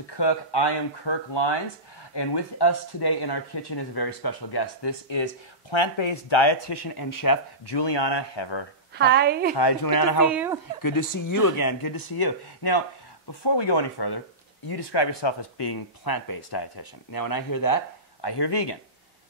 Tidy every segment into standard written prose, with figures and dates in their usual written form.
to Cook. I am Kirk Lines, and with us today in our kitchen is a very special guest. This is plant-based dietitian and chef Juliana Hever. Hi. Hi, Juliana. Good to see you. Good to see you again. Good to see you. Now, before we go any further, you describe yourself as being plant-based dietitian. Now, when I hear that, I hear vegan.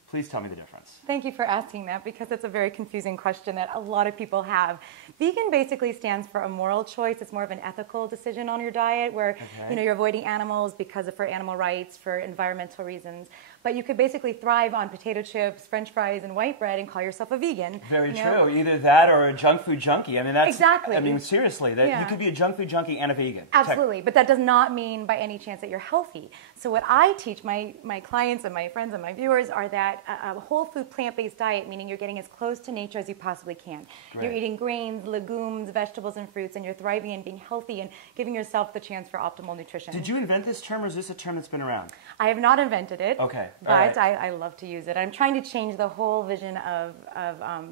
Please tell me the difference. Thank you for asking that, because it's a very confusing question that a lot of people have. Vegan basically stands for a moral choice. It's more of an ethical decision on your diet where you're avoiding animals for animal rights, for environmental reasons. But you could basically thrive on potato chips, French fries, and white bread and call yourself a vegan. Very true. Either that or a junk food junkie. I mean, that's exactly. I mean, seriously, that you could be a junk food junkie and a vegan. Absolutely, but that does not mean by any chance that you're healthy. So what I teach my clients and my friends and my viewers are that a whole food plant-based diet, meaning you're getting as close to nature as you possibly can. Great. You're eating grains, legumes, vegetables, and fruits, and you're thriving and being healthy and giving yourself the chance for optimal nutrition. Did you invent this term, or is this a term that's been around? I have not invented it. Okay. But I love to use it. I'm trying to change the whole vision of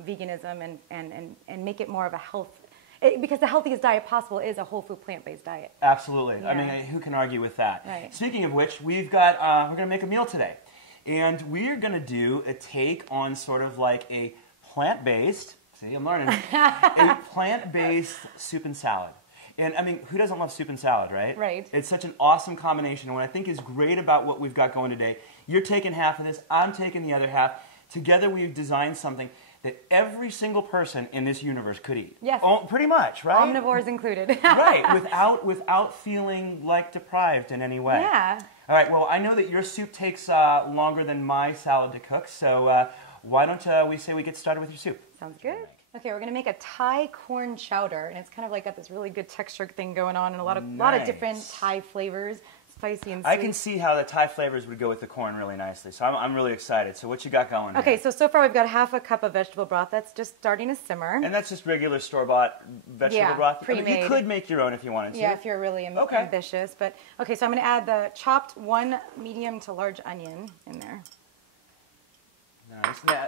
veganism and make it more of a health. Because the healthiest diet possible is a whole food plant-based diet. Absolutely. Yeah. I mean, who can argue with that? Right. Speaking of which, we've got we're going to make a meal today, and we're going to do a take on sort of like a plant-based. See, I'm learning. A plant-based soup and salad. And I mean, who doesn't love soup and salad, right? Right. It's such an awesome combination. And what I think is great about what we've got going today, you're taking half of this, I'm taking the other half. Together we've designed something that every single person in this universe could eat. Yes. Oh, pretty much, right? Omnivores included. Right, without feeling like deprived in any way. Yeah. All right, well, I know that your soup takes longer than my salad to cook, so why don't we say we get started with your soup? Sounds good. Okay, we're going to make a Thai corn chowder, and it's kind of like got this really good texture thing going on, and a lot of different Thai flavors, spicy and sweet. I can see how the Thai flavors would go with the corn really nicely, so I'm really excited. So what you got going? Okay, here? so far we've got half a cup of vegetable broth. That's just starting to simmer. And that's just regular store-bought vegetable broth? Pre-made. I mean, you could make your own if you wanted to. Yeah, if you're really ambitious. But okay, so I'm going to add the chopped 1 medium to large onion in there. Nice. Now,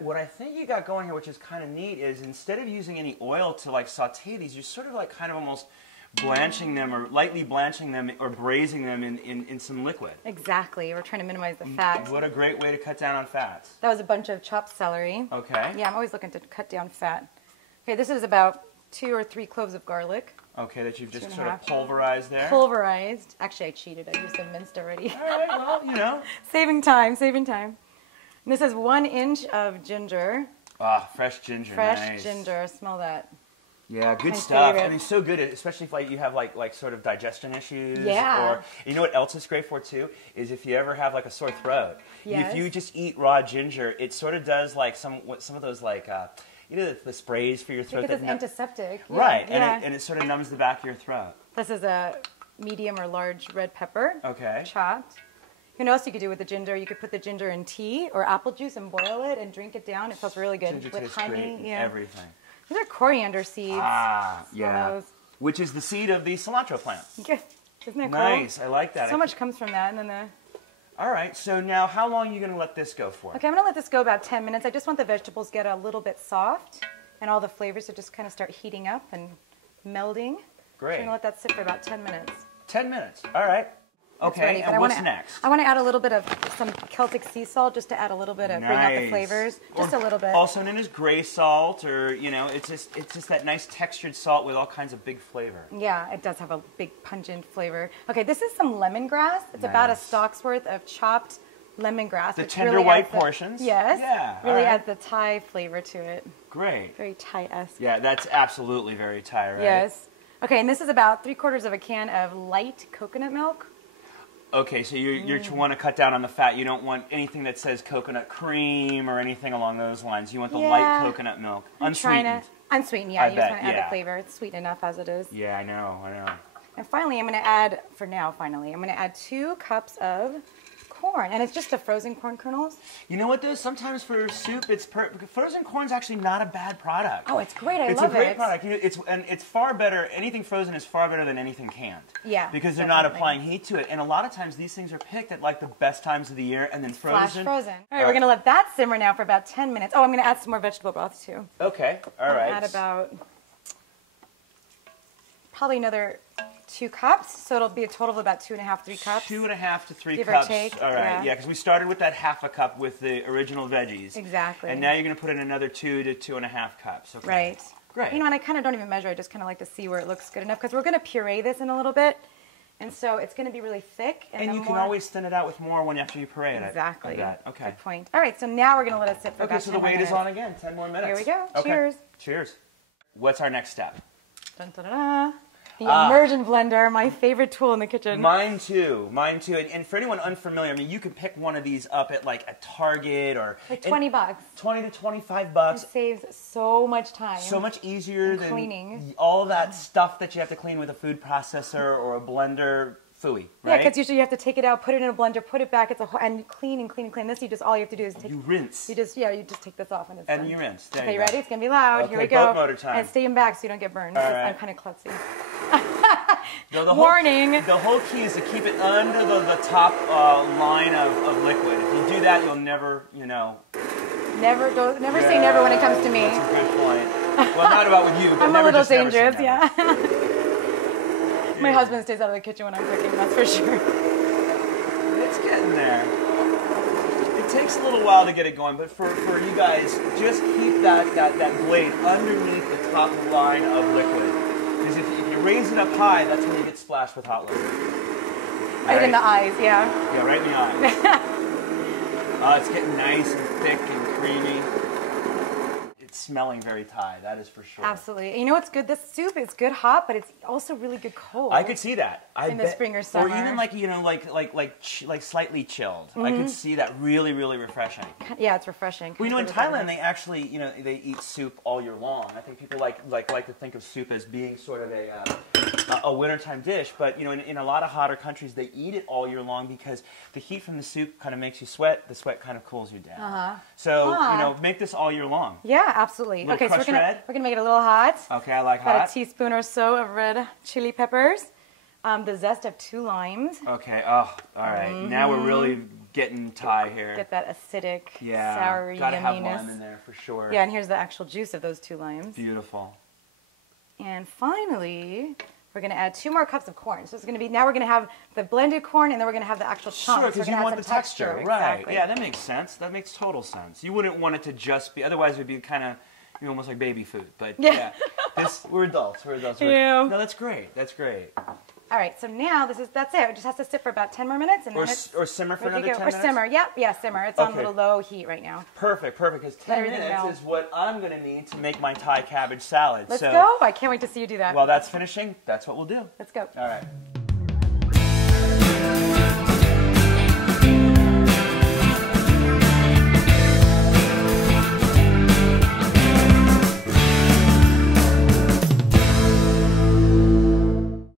what I think you got going here, which is kind of neat, is instead of using any oil to like saute these, you're sort of like kind of almost blanching them or lightly blanching them or braising them in some liquid. Exactly. We're trying to minimize the fat. What a great way to cut down on fats. That was a bunch of chopped celery. Okay. Yeah, I'm always looking to cut down fat. Okay, this is about 2 or 3 cloves of garlic. Okay, that you've just sort of pulverized there. Pulverized. Actually, I cheated. I used them minced already. All right, well, you know. Saving time, saving time. And this is 1 inch of ginger. Ah, fresh ginger. Fresh ginger. Smell that. Yeah, good My stuff. favorite. I mean, so good, especially if like you have like sort of digestion issues. Yeah. Or you know what else it's great for too is if you ever have like a sore throat. Yes. If you just eat raw ginger, it sort of does like some of those like you know the sprays for your throat. Because it's antiseptic. Yeah. Right, Yeah. and it sort of numbs the back of your throat. This is a medium or large red pepper. Okay. Chopped. You know what else you could do with the ginger? You could put the ginger in tea or apple juice and boil it and drink it down. It feels really good. Ginger with tastes honey. great. Yeah. Everything. These are coriander seeds. Ah, Smell yeah. those. Which is the seed of the cilantro plant. Yeah. Isn't that cool? Nice, I like that. So much comes from that. And then the... All right, so now how long are you going to let this go for? Okay, I'm going to let this go about 10 minutes. I just want the vegetables to get a little bit soft and all the flavors to just kind of start heating up and melding. Great. So I'm going to let that sit for about 10 minutes. 10 minutes. All right. Okay, and what's next? I want to add a little bit of some Celtic Sea Salt just to add a little bit of bring out the flavors. Just a little bit. Also known as gray salt, or you know, it's just that nice textured salt with all kinds of big flavor. Yeah, it does have a big pungent flavor. Okay, this is some lemongrass. It's about a stalk's worth of chopped lemongrass. The tender white portions. Yes. Yeah. Really adds the Thai flavor to it. Great. Very Thai-esque. Yeah, that's absolutely very Thai, right? Yes. Okay, and this is about 3/4 of a can of light coconut milk. Okay, so you want to cut down on the fat. You don't want anything that says coconut cream or anything along those lines. You want the light coconut milk. Unsweetened. Unsweetened, yeah. You just want to add the flavor. It's sweet enough as it is. Yeah, I know. And finally, I'm going to add, I'm going to add 2 cups of corn, and it's just the frozen corn kernels. You know what though? Sometimes for soup, frozen corn's actually not a bad product. Oh, it's great. I love it. It's a great product. It's far better. Anything frozen is far better than anything canned. Yeah. Because they're not applying heat to it, and a lot of times these things are picked at like the best times of the year, and then frozen. Flash frozen. All right, we're going to let that simmer now for about 10 minutes. Oh, I'm going to add some more vegetable broth too. Okay. All right. Add about probably another 2 cups, so it'll be a total of about 2.5, 3 cups. 2.5 to 3 give cups. Or take. All right, yeah, because we started with that half a cup with the original veggies. Exactly. And now you're going to put in another 2 to 2.5 cups. Okay. Right. Great. You know, and I kind of don't even measure. I just kind of like to see where it looks good enough because we're going to puree this in a little bit, and so it's going to be really thick. And you can always thin it out with more after you puree it. Exactly. Like that. Okay. Good point. All right, so now we're going to let it sit for about 10 so the weight minutes. is on again. 10 more minutes. Here we go. Okay. Cheers. Cheers. What's our next step? Dun, dun, dun, dun. The immersion blender, my favorite tool in the kitchen. Mine too. Mine too. And for anyone unfamiliar, I mean, you can pick one of these up at like a Target or like $20. 20 to 25 bucks. It saves so much time. So much easier than cleaning. All that stuff that you have to clean with a food processor or a blender. Phooey, right? Yeah, because usually you have to take it out, put it in a blender, put it back. It's a whole, and clean and clean and clean. This all you have to do is take. You rinse. You just take this off and it's done. You rinse. There okay, you ready? It's gonna be loud. Okay, Here we go. boat motor time. And stay in back so you don't get burned. All right. I'm kind of klutzy. Warning. The whole key is to keep it under the top line of liquid. If you do that, you'll never, Never say never when it comes to me. That's a good point. Well, not about with you, but I'm never a little just never dangerous, say never. yeah. My husband stays out of the kitchen when I'm cooking, that's for sure. It's getting there. It takes a little while to get it going, but for you guys, just keep that blade underneath the top line of liquid. Because if you raise it up high, that's when you get splashed with hot liquid. Right in the eyes, yeah. Yeah, right in the eyes. It's getting nice and thick and creamy. It's smelling very Thai, that is for sure. Absolutely. And you know what's good? This soup is good hot, but it's also really good cold. I could see that. In the spring or summer. Or even like slightly chilled. I could see that really, really refreshing. Yeah, it's refreshing. Well, in Thailand, they actually, they eat soup all year long. I think people like to think of soup as being sort of a wintertime dish, but in a lot of hotter countries, they eat it all year long because the heat from the soup kind of makes you sweat. The sweat kind of cools you down. So make this all year long. Yeah, absolutely. Okay, so we're gonna make it a little hot. Okay, I like hot. About a teaspoon or so of red chili peppers. The zest of 2 limes. Okay. Oh, all right. Now we're really getting Thai here. Get that acidic, gotta sour yumminess. have lime in there for sure. Yeah, and here's the actual juice of those 2 limes. Beautiful. And finally, we're going to add 2 more cups of corn. So it's going to be, now we're going to have the blended corn and then we're going to have the actual chunks. Sure, because you want the texture. Right. Exactly. Yeah, that makes sense. That makes total sense. You wouldn't want it to just be, otherwise it would be kind of almost like baby food. But yeah, we're adults. We're adults. Yeah. No, that's great. That's great. All right, so now that's it. It just has to sit for about 10 more minutes. And or simmer for another 10 minutes? Or simmer, yeah, simmer. It's on a little low heat right now. Perfect, because 10 minutes is what I'm going to need to make my Thai cabbage salad. Let's go. I can't wait to see you do that. While that's finishing, that's what we'll do. Let's go. All right.